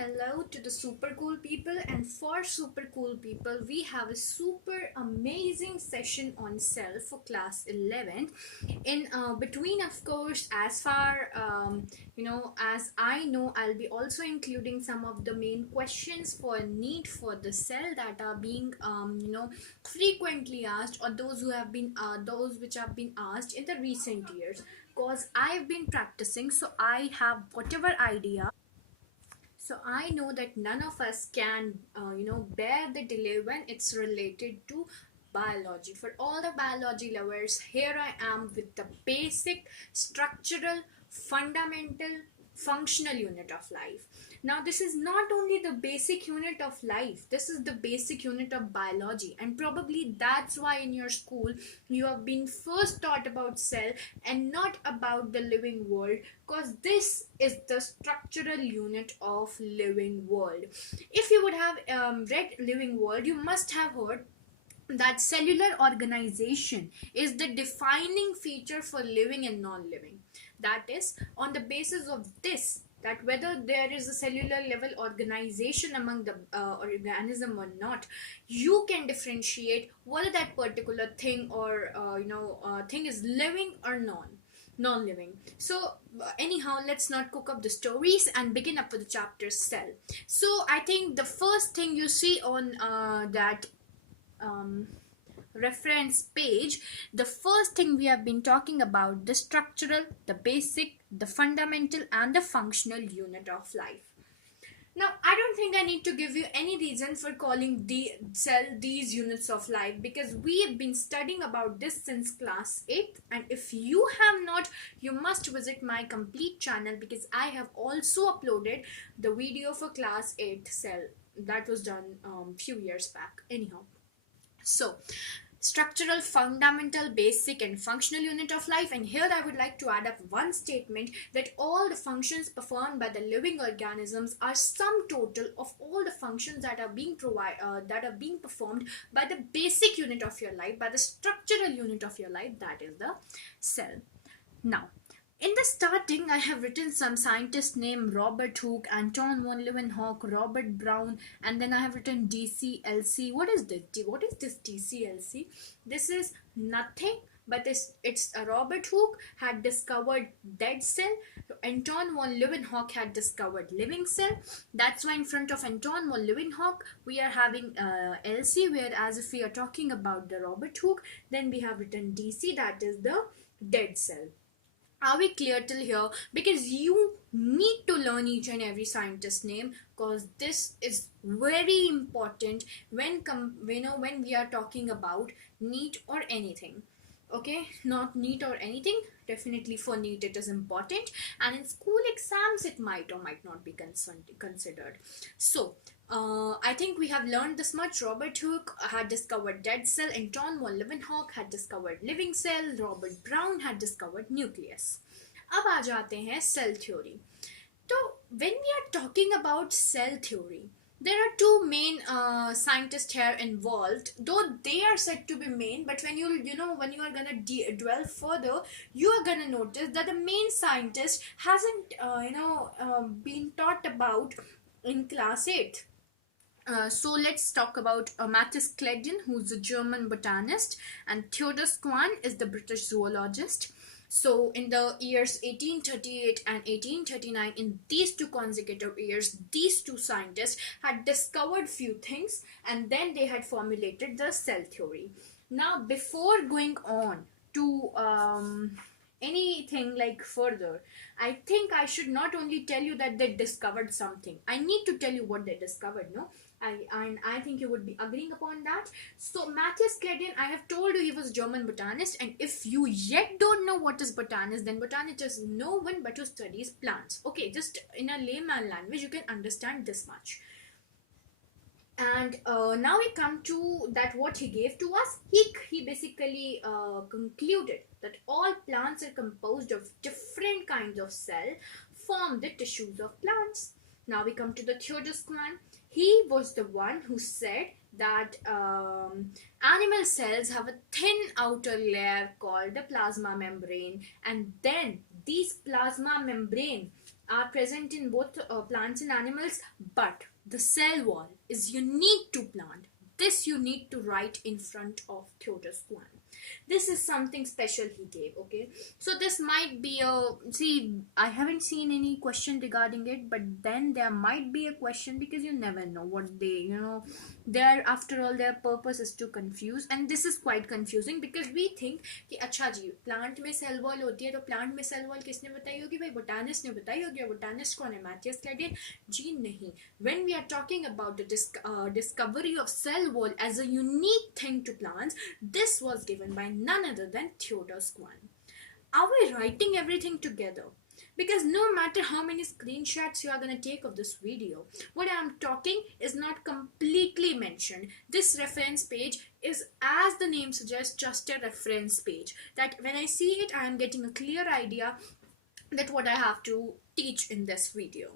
hello to the super cool people, and for super cool people we have a super amazing session on cell for class 11 in between, of course, as far as I know, I'll be also including some of the main questions for need for the cell that are being frequently asked, or those who have been those which have been asked in the recent years, because I've been practicing, so I have whatever idea. So I know that none of us can, bear the delay when it's related to biology. For all the biology lovers, here I am with the basic, structural, fundamental, functional unit of life. Now, this is not only the basic unit of life, this is the basic unit of biology, and probably that's why in your school you have been first taught about cell and not about the living world, because this is the structural unit of living world. If you would have read living world, you must have heard that cellular organization is the defining feature for living and non-living. That is, on the basis of this, that whether there is a cellular level organization among the organism or not, you can differentiate whether that particular thing or thing is living or non-living. So anyhow, let's not cook up the stories and begin up with the chapter cell. So I think the first thing you see on that reference page, the first thing we have been talking about, the structural, the basic, the fundamental, and the functional unit of life. Now, I don't think I need to give you any reason for calling the cell these units of life, because we have been studying about this since class 8th, and if you have not, you must visit my complete channel, because I have also uploaded the video for class 8th cell that was done few years back. Anyhow, so structural, fundamental, basic, and functional unit of life. And here I would like to add up one statement, that all the functions performed by the living organisms are sum total of all the functions that are being performed by the basic unit of your life, by the structural unit of your life, that is the cell. Now, in the starting, I have written some scientists named Robert Hooke, Anton von Leeuwenhoek, Robert Brown, and then I have written DCLC. What is this? What is this DCLC? This is nothing, but it's Robert Hooke had discovered dead cell. Anton von Leeuwenhoek had discovered living cell. That's why in front of Anton von Leeuwenhoek we are having LC, whereas if we are talking about the Robert Hooke, then we have written DC, that is the dead cell. Are we clear till here? Because you need to learn each and every scientist name, because this is very important when we are talking about NEET or anything. Okay, not NEET or anything, definitely for NEET it is important, and in school exams it might or might not be considered. So I think we have learned this much. Robert Hooke had discovered dead cell, Anton von Leeuwenhoek had discovered living cell, Robert Brown had discovered nucleus. अब आ जाते हैं cell theory. So when we are talking about cell theory, there are two main scientists here involved, though they are said to be main, but when when you are gonna dwell further, you are gonna notice that the main scientist hasn't been taught about in class 8. So let's talk about Matthias Cledden, who's a German botanist, and Theodos is the British zoologist. So in the years 1838 and 1839, in these two consecutive years, these two scientists had discovered few things, and then they had formulated the cell theory. Now, before going on to anything like further, I think I should not only tell you that they discovered something, I need to tell you what they discovered, no? I think you would be agreeing upon that. So Matthias Cledden, I have told you he was German botanist, and if you yet don't know what is botanist, then botanist is no one but who studies plants. Okay, just in a layman language you can understand this much. And now we come to that what he gave to us. He basically concluded that all plants are composed of different kinds of cell, form the tissues of plants. Now we come to the Theodos. He was the one who said that animal cells have a thin outer layer called the plasma membrane, and then these plasma membrane are present in both plants and animals, but the cell wall is unique to plant. This you need to write in front of Theodos Kwan. This is something special he gave. Okay, so this might be a, see, I haven't seen any question regarding it, but then there might be a question, because you never know what they, their, after all, their purpose is to confuse, and this is quite confusing because we think कि अच्छा जी plant में cell wall होती है, तो plant में cell wall किसने बताई होगी भाई, बोटानिस्ट ने बताई होगी, बोटानिस्ट कौन है, मैथियस क्लेडियन जी नहीं. When we are talking about the discovery of cell wall as a unique thing to plants, this was given by none other than Theodos Kwan. Are we writing everything together? Because no matter how many screenshots you are going to take of this video, what I am talking is not completely mentioned. This reference page is, as the name suggests, just a reference page. That when I see it, I am getting a clear idea that what I have to teach in this video.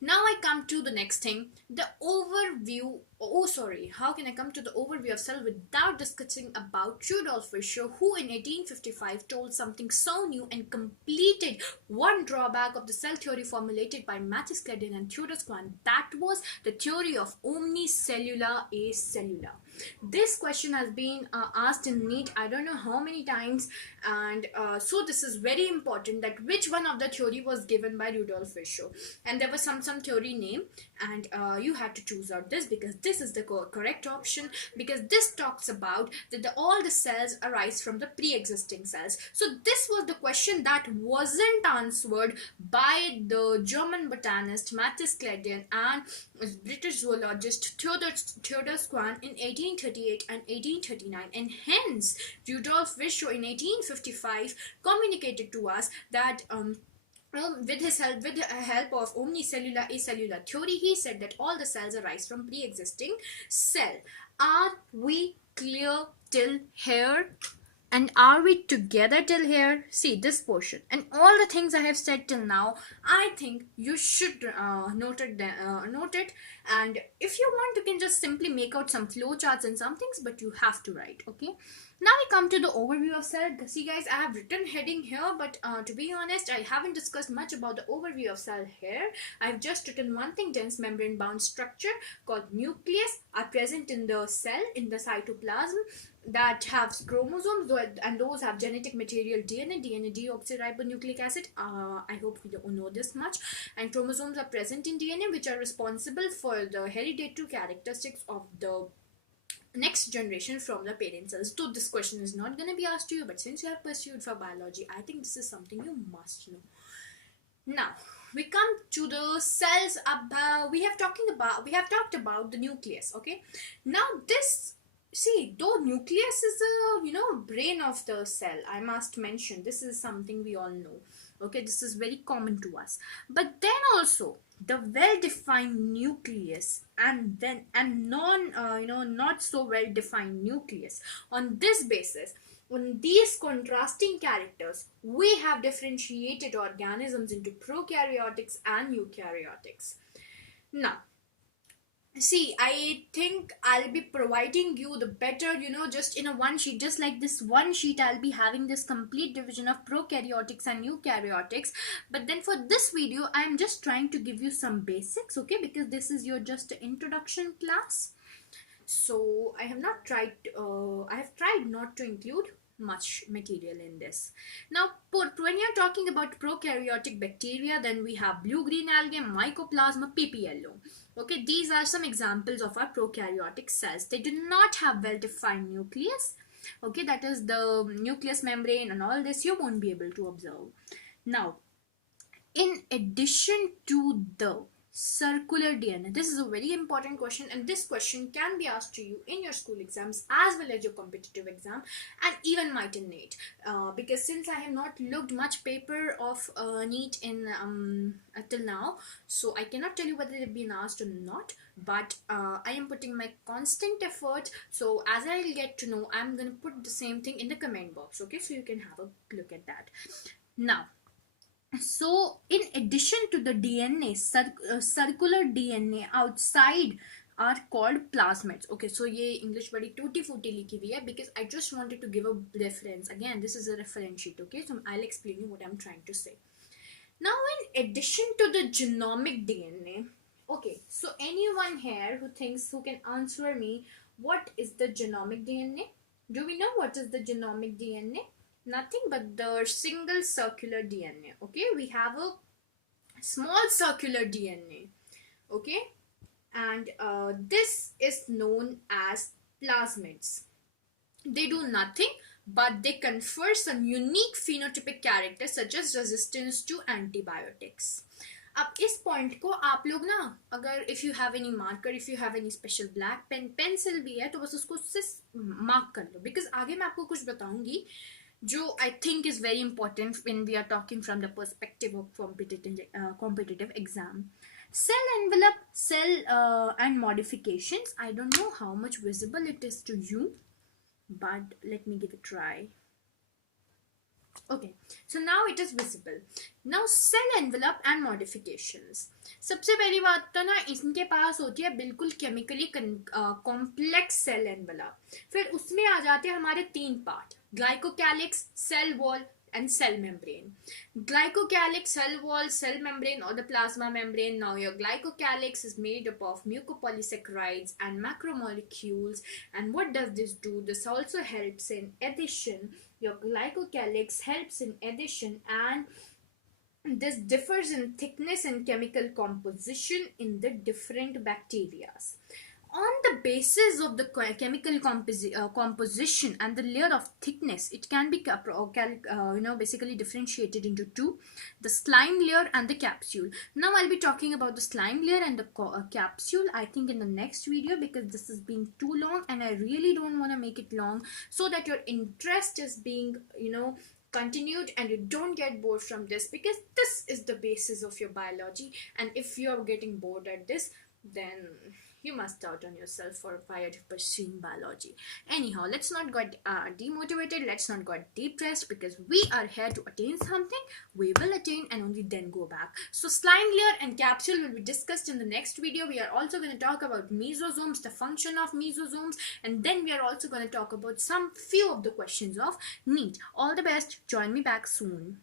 Now I come to the next thing, the overview. Oh sorry, how can I come to the overview of cell without discussing about Rudolf Virchow, who in 1855 told something so new and completed one drawback of the cell theory formulated by Matthias Cledden and Theodos Kwan, that was the theory of omnicellular acellular. This question has been asked in NEET I don't know how many times, and so this is very important, that which one of the theory was given by Rudolf Virchow, and there was some theory name, and you had to choose out this, because this is the correct option, because this talks about that all the cells arise from the pre-existing cells. So this was the question that wasn't answered by the German botanist Matthias Cledden and British zoologist Theodos Kwan in 1838 and 1839, and hence Rudolf Virchow in 1855 communicated to us that with the help of omnicellular acellular theory, he said that all the cells arise from pre-existing cell. Are we clear till here? And are we together till here? See this portion and all the things I have said till now, I think you should note it. And if you want, you can just simply make out some flow charts and some things, but you have to write. Okay. Now we come to the overview of cell. See guys, I have written heading here, but to be honest, I haven't discussed much about the overview of cell here. I've just written one thing: dense membrane bound structure called nucleus are present in the cell, in the cytoplasm, that have chromosomes, and those have genetic material DNA, deoxyribonucleic acid. I hope we don't know this much. And chromosomes are present in DNA, which are responsible for the hereditary characteristics of the next generation from the parent cells. So this question is not going to be asked to you, but since you have pursued for biology, I think this is something you must know. Now we come to the cells. We have talked about the nucleus. Okay, now this, see, though nucleus is the brain of the cell, I must mention this is something we all know. Okay, this is very common to us. But then also the well-defined nucleus and not so well-defined nucleus. On this basis, on these contrasting characters, we have differentiated organisms into prokaryotics and eukaryotics. Now, see, I think I'll be providing you the better, just in a one sheet, just like this one sheet, I'll be having this complete division of prokaryotics and eukaryotics. But then for this video, I'm just trying to give you some basics, okay, because this is your just introduction class. So I have tried not to include much material in this. Now, when you're talking about prokaryotic bacteria, then we have blue-green algae, mycoplasma, PPLO. Okay, these are some examples of our prokaryotic cells. They do not have well-defined nucleus. Okay, that is the nucleus membrane and all this you won't be able to observe. Now, in addition to the circular DNA, this is a very important question, and this question can be asked to you in your school exams as well as your competitive exam, and even might in NEET, because since I have not looked much paper of NEET in till now, so I cannot tell you whether they've been asked or not, but I am putting my constant effort. So as I'll get to know, I'm gonna put the same thing in the comment box, okay, so you can have a look at that. Now, so in addition to the DNA, circular DNA outside are called plasmids. Okay, so ये English बड़ी टूटी फूटी लिखी हुई है because I just wanted to give a reference. Again, this is a reference sheet. Okay, so I'll explain you what I'm trying to say. Now, in addition to the genomic DNA, okay, so anyone here who can answer me what is the genomic DNA? Do we know what is the genomic DNA? Nothing but the single circular DNA. Okay, we have a small circular DNA. Okay, and this is known as plasmids. They do nothing but they confer some unique phenotypic characters such as resistance to antibiotics. अब इस point को आप लोग ना, अगर if you have any marker, if you have any special black pen, pencil भी है तो बस उसको उससे मार्क कर लो, बिकॉज आगे मैं आपको कुछ बताऊंगी जो I think is very important when we are talking from the perspective of competitive exam. Cell envelope, cell and modifications. I don't know how much visible it is to you, but let me give a try. Okay, so now it is visible. Now cell envelope and modifications. सबसे पहली बात तो ना इनके पास होती है बिल्कुल chemically complex cell envelope. फिर उसमें आ जाते हैं हमारे तीन part, glycocalyx, cell wall and cell membrane. Glycocalyx, cell wall, cell membrane or the plasma membrane. Now your glycocalyx is made up of mucopolysaccharides and macromolecules. And what does this do? This also helps in addition. Your glycocalyx helps in addition, and this differs in thickness and chemical composition in the different bacteria. On the basis of the chemical composition and the layer of thickness, it can be basically differentiated into two: the slime layer and the capsule. Now I'll be talking about the slime layer and the capsule, I think, in the next video, because this is being too long and I really don't want to make it long, so that your interest is being continued and you don't get bored from this, because this is the basis of your biology. And if you're getting bored at this, then you must doubt on yourself for why you're pursuing biology. Anyhow, let's not get demotivated, let's not get depressed, because we are here to attain something. We will attain and only then go back. So slime layer and capsule will be discussed in the next video. We are also going to talk about mesosomes, the function of mesosomes, and then we are also going to talk about some few of the questions of NEET. All the best, join me back soon.